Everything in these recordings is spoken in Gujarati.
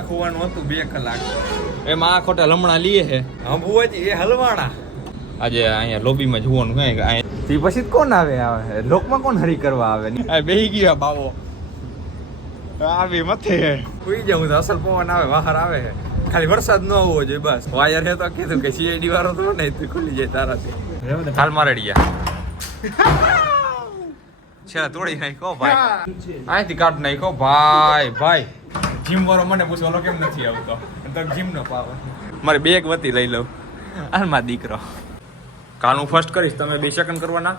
ખોવાનું હતું 2 કલાક એમાં આ ખોટા લમણા લીએ છે હંભુજી એ હલવાણા આજે અહીંયા લોબીમાં જોવાનું હે તે પછી કોણ આવે લોકમાં કોણ હરી કરવા આવે આ બેહી ગયા બાવો આવી મથે સુઈ જાઉં તો અસલ પવન આવે બહાર આવે છે ખાલી વરસાદ ન આવવો જોઈએ બસ વાયર હે તો કીધું કે સીઆઈડી વાળો તો નહીં તો ખુલી જાય તારાથી હાલ મારડિયા છેલ્લા તોડી નાખો ભાઈ અહીંથી કાઢ નાખો ભાઈ ભાઈ જીમ વાળો મને પૂછો ઓલો કેમ નથી આવતો તો જીમ નો પાવર મારે બેગ વતી લઈ લઉં હાલમાં દીકરો કાલ હું ફર્સ્ટ કરીશ તમે 2 સેકન્ડ કરવાના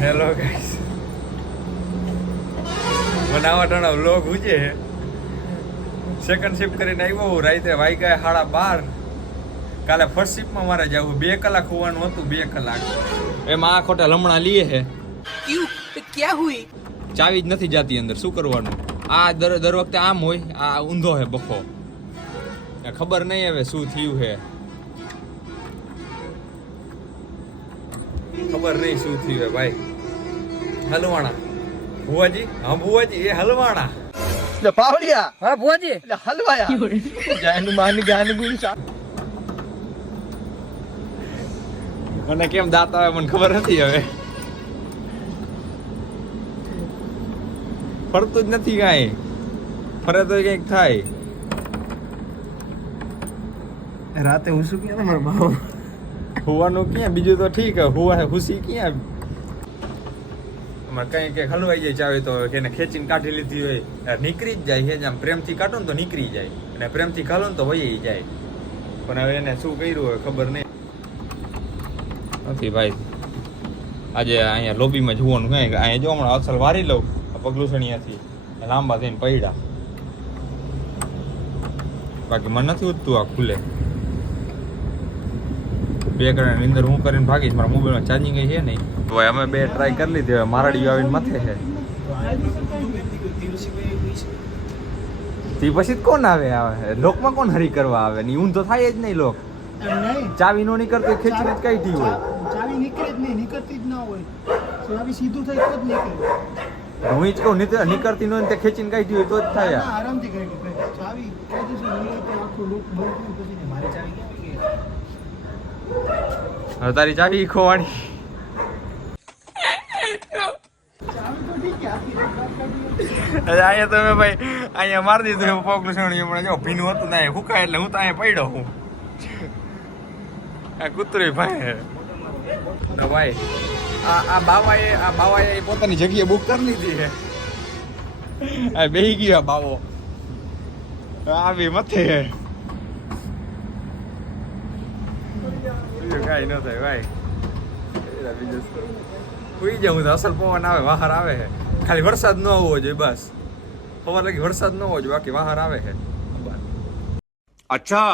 હેલો ગાઈસ બનાવટ વ્લોગ ઉજે સેકન્ડ શિફ્ટ કરીને આવ્યો હું રાતે વાગ્યા 12:30 કાલે ફર્સ્ટ શિફ્ટમાં મારે જવું 2 કલાક હોવાનું હતું 2 કલાક એમાં આ ખોટા લમણા લીએ છે क्यों तो क्या हुई ચાવી જ નથી જાતી અંદર શું કરવાનું આ દર વખતે આમ હોય આ ઊંધો હે બખો ખબર નહીં હવે શું થયું હે ખબર નહીં શું થયું હે ભાઈ હલવાણા ભુવાજી હા ભુવાજી એ હલવાણા पावड़िया हाँ बुआजी हलवाया જાન માન જ્ઞાન ગુણ મને કેમ દાંત આવે મને ખબર નથી હવે ફરતું જ નથી કાંઈ ફરે તો કંઈક થાય रात है उसको क्या ना मर बाबू હોવાનું ક્યાં બીજું તો ઠીક હે હોવા ખુશી ક્યાં અમારે કંઈ કંઈક હલવાઈ જાય ચાવે તો એને ખેંચીને કાઢી લીધી હોય નીકળી જ જાય છે આમ પ્રેમથી કાઢો ને તો નીકળી જાય અને પ્રેમથી ખાલો ને તો વહી જાય પણ હવે એને શું કર્યું હોય ખબર નહીં નથી ભાઈ આજે અહીંયા લોબીમાં જોવાનું કાંઈ અહીંયા જો હમણાં અસલ વારી લઉં પગલુસણીયાથી લાંબા થઈને પૈડા બાકી મને નથી ઉઠતું આ ખુલે 2 કલાકની અંદર હું કરીને ભાગીશ મારા મોબાઈલમાં ચાર્જિંગ છે નહીં તો અમે 2 ટ્રાય કરી લીધી હવે મારાડીઓ આવીને માથે છે તે પછી કોણ આવે લોકમાં કોણ હરી કરવા આવે ની ઊંધો થાય જ નહીં લોક ચાવી નો નીકળતી ખેંચીને જ કાઢી હોય चावी निकले જ નહીં નીકળતી જ ના હોય ચાવી સીધું થઈ તો જ નીકળે હું જ કહું નીકળતી ન હોય તે ખેંચીને કાઢી હોય તો જ થાય આરામથી કરી ચાવી કઈ દિવસ નીકળે તો આખું લોક બંધ પછી મારી ચાવી ક્યાં ગઈ હવે તારી ચાવી ખોવાણી અહીંયા તમે ભાઈ અહીંયા મારી દીધું એવું પગલું સણી હમણાં જો ભીનું હતું ને હુકાય એટલે હું તો અહીંયા પડ્યો હું આ કૂતરું ભાઈ ભાઈ આ બાવાએ પોતાની જગ્યાએ બુક કરી લીધી છે આ બેહી ગયો બાવો આવી મથે કાંઈ ન થાય ભાઈ સુઈ જાઉં તો અસલ પવન આવે બહાર આવે છે ખાલી વરસાદ ન આવવો જોઈએ બસ સવાર લગી વરસાદ ન હોવો જોઈએ બાકી બહાર આવે છે अच्छा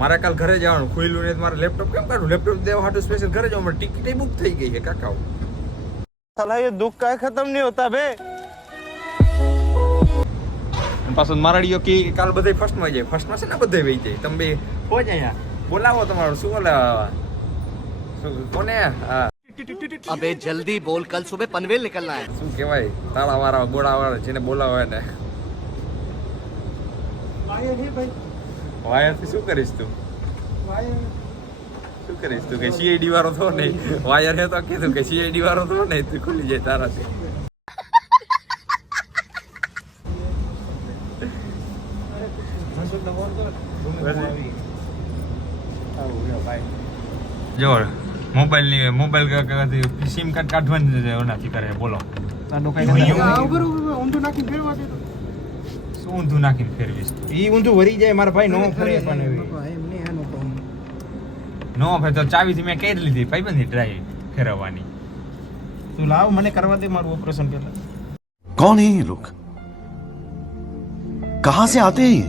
મારે કાલ ઘરે જવાનું ખુલ્લું ને મારે લેપટોપ કેમ કાઢું લેપટોપ દેવા હાટું સ્પેશિયલ ઘરે જવાનું ટિકિટ બુક થઈ ગઈ છે કાકાઓ साला ये दुख का खत्म नहीं होता बे પાછું મારાડીઓ કે કાલ બધે ફર્સ્ટમાં જાય ફર્સ્ટમાં છે ને બધે વહી જાય તમે બે હોય જ અહીંયા બોલાવો તમારું શું બોલાવા શું કોને હા अबे जल्दी बोल कल सुबह पनवेल निकलना है શું કહેવાય તાળા વાળા ગોળા વાળા જેને બોલાવો એને वायर है भाई વાયરથી શું કરીશ તું वायर શું કરીશ તું કે સીઆઈડી વાળો તો નહીં વાયર હે તો કીધું કે સીઆઈડી વાળો તો નહીં તું ખુલી જાય તારાથી જો મોબાઈલ સિમ કાર્ડ કાઢવાની નથી કરે બોલો ઊંધું નાખી ફેરવા દે શું ઊંધું નાખીને ફેરવીશ ઈ ઊંધું વરી જાય મારા ભાઈ નો ફરે પણ એમને આનો કહું નો ભાઈ તો ચાવીથી મેં કરી લીધી ભાઈબંધી ટ્રાય ફેરવવાની तू लाओ मैंने करवा दे मारू ऑपरेशन पहले कौन है ये लोग कहां से आते हैं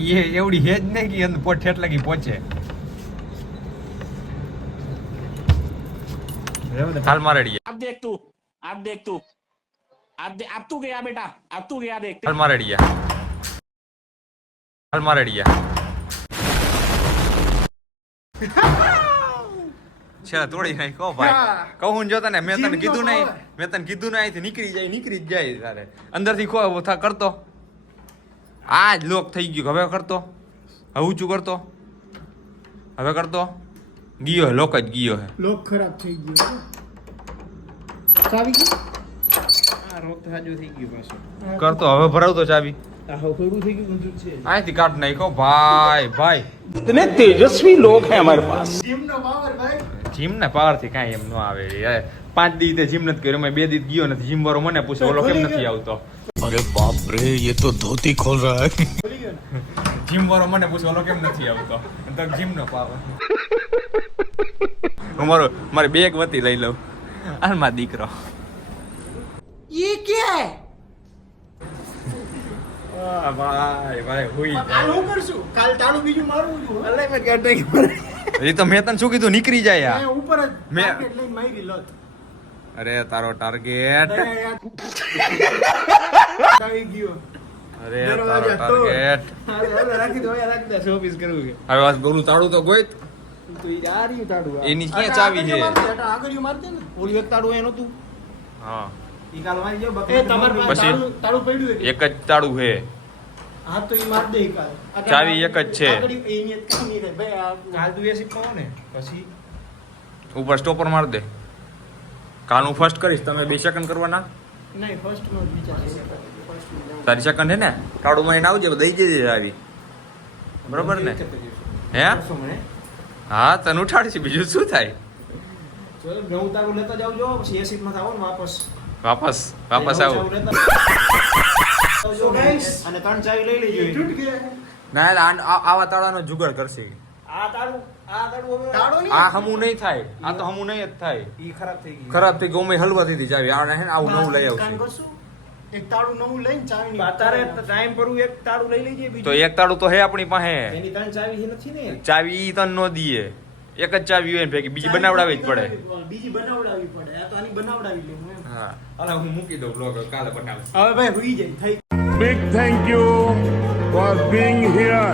ये એ એવડી હેજ નહીં કે અંદર ઠેઠ લગી પહોંચે હાલ મારડીએ अब देख तू अब तू गया बेटा अब तू गया देख હાલ મારડીએ છેલ્લા તોડી નાખ્યો ભાઈ. કહું જો તને મેં તને જીમનો કીધું નહીં, power. મેં તને કીધું નહીં, અહીંથી નીકળી જ જાય તારે અંદરથી કરતો આ જ લોક થઈ ગયું. હવે કરતો, હવે ઊંચું કરતો, હવે કરતો, ગયો હે, લોક જ ગયો હે. લોક ખરાબ થઈ ગયો. ચાવી ગઈ? આ રોગ તો સાજુ થઈ ગયું પાછું. કરતો હવે ભરાવતો ચાવી. આ હવે થોડું થઈ ગયું ઊંધું છે. અહીંથી કાઢ નાખ્યો ભાઈ. ભાઈ इतने तेजस्वी लोग हैं हमारे पास. જીમનો પાવર ભાઈ. જીમ ના પાવર થી કાંઈ એમ ન આવે યાર. 5 દી તે જીમ નથી કર્યો, મેં 2 દી ગયો નથી જીમ વાળો મને પૂછે ઓલો કેમ નથી આવતો. अरे बाप रे ये तो धोती खोल रहा है. ભૂલી ગયો ને? જીમ વાળો મને પૂછે ઓલો કેમ નથી આવતો. તો જીમ નો પાવર. હું મારી બેગ વતી લઈ લઉં. હાલમાં દીકરો. ये क्या है? ભાઈ ભાઈ હુઈ કાલ હું કરશું? કાલ તાળું બીજું મારવું છું. અલે મેં કહેતા કે એ તો મેં તને શું કીધું નીકળી જાય યાર. ઉપર જ મેં- target લઈને મારી લોત. અરે તારો ટાર્ગેટ, આવી ગયો. અરે તારો ટાર્ગેટ. હાલે, રાખી દો, રાખી દો. શોપીસ કરવું કે હવે આ બોલું તાળું તો ગોઈત. તો ઈ આ રહ્યું તાળું. એની ક્યાં ચાવી છે? આગળ મારતે ને. ઓલી એક તાળું એનું તું હા ઈ કાલ મારી જાવ એ તમાર પાસે પછી? તાળું પડ્યું છે. એક જ તાળું છે. હા તો ઈ માર દે કાલ. ચાવી એક જ છે. આગળ ઈ અહીંયા જ કામ નહીં રહે. ભાઈ આ કાલ તું એ શીખવાનો ને પછી ઉપર સ્ટોપર માર દે. કાલનું ફર્સ્ટ કરીશ, તમે 2 સેકન્ડ કરવાના. નહીં ફર્સ્ટ નો જ વિચાર છે. ફર્સ્ટ નો. તારી સેકન્ડ હે ને, તાળું મારીને આવજે, દઈ જજે ચાવી. બરોબર ને? હે હા તને ઉઠાડશે, બીજું શું થાય. ચલો નવું તાળું લેતા જાવ જો પછી એસિડ માં આવો ને વાપસ નવું આવું. ચાવી લેતા So guys, અને 3 ચાવી લઈ ये લેજો. टूट गया. ના એટલે આવા તાળાનો જુગાડ કરશે. આ તાળું હવે તાળો નહીં. આ હમું નહીં થાય, આ તો હમું નહીં જ થાય. ઈ ખરાબ થઈ ગઈ. ખરાબ થઈ ગમે હલવા થઈ ચાવી. આ હે ને આવું નવું લઈ કામ આવશે. કરશું? એક તાળું નવું લઈને ચાવીની અત્યારે ટાઈમ પર એક તાળું લઈ લેજે તો બીજું એક તાળું તો હે આપણી પાસે. એની 3 ચાવી નથી ને ચાવી ઈ તને નો દીએ. એક જ ચાવી હોય ને ભેગી બીજી બનાવડાવી જ પડે. બીજી બનાવડાવી પડે. આ તો આની બનાવડાવી લેવું એમ. હા હાલે હું મૂકી દઉં બ્લોગ, કાલે બનાવું. હવે ભાઈ હુઈ જાય થઈ. Big thank you for being here.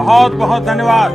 बहुत बहुत धन्यवाद.